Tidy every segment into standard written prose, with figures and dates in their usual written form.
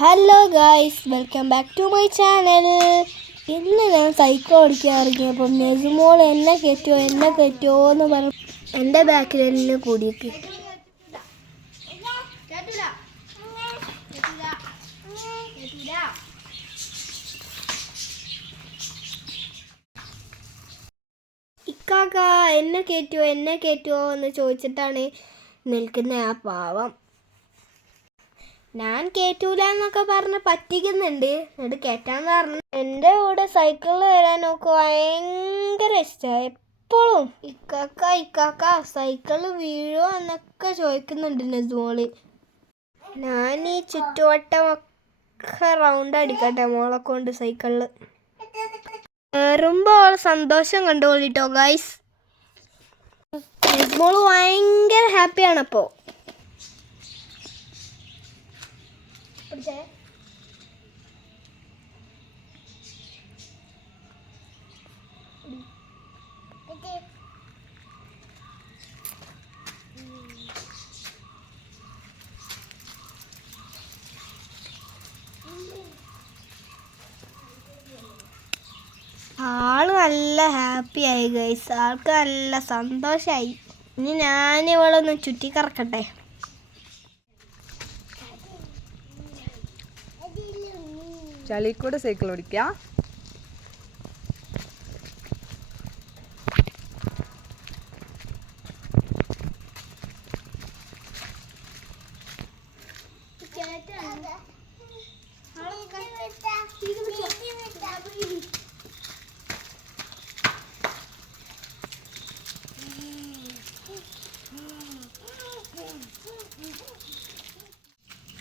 Hello guys, welcome back to my channel. ഇന്ന് ഞാൻ cycle ഓടിക്കാൻ ഇറങ്ങിയപ്പോൾ നെസുമോൾ എന്നെ കയറ്റുമോ എന്ന് പറഞ്ഞു എൻ്റെ ബാക്കിൽ എന്നെ കൂടിയിട്ട്. ഇക്കാക്ക എന്നെ കയറ്റുമോ എന്ന് ചോദിച്ചിട്ടാണ് നിൽക്കുന്ന ആ പാവം. ഞാൻ കയറ്റൂല എന്നൊക്കെ പറഞ്ഞ് പറ്റിക്കുന്നുണ്ട്. എന്നിട്ട് കയറ്റാന്ന് പറഞ്ഞു. എൻ്റെ കൂടെ സൈക്കിളിൽ വരാനൊക്കെ ഭയങ്കര ഇഷ്ടമാണ്. എപ്പോഴും ഇക്കാക്ക സൈക്കിളിൽ വീഴുമോ എന്നൊക്കെ ചോദിക്കുന്നുണ്ട് നെസുമോള്. ഞാൻ ഈ ചുറ്റുവട്ടമൊക്കെ റൗണ്ട് അടിക്കട്ടെ മോളെ കൊണ്ട് സൈക്കിളിൽ. കയറുമ്പോൾ സന്തോഷം കണ്ടോളിട്ടോ ഗൈസ്. നെസുമോള് ഭയങ്കര ഹാപ്പിയാണപ്പോൾ. ആള് നല്ല ഹാപ്പി ആയി ഗൈസ്. ആൾക്ക് നല്ല സന്തോഷമായി. ഇനി ഞാനിവളൊന്ന് ചുറ്റിക്കറക്കട്ടെ. ചളിക്കൂടെ സൈക്കിൾ ഓടിക്കുക.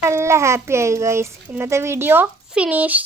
നല്ല ഹാപ്പി ആയി ഗൈസ്. ഇന്നത്തെ വീഡിയോ ഫിനിഷ്.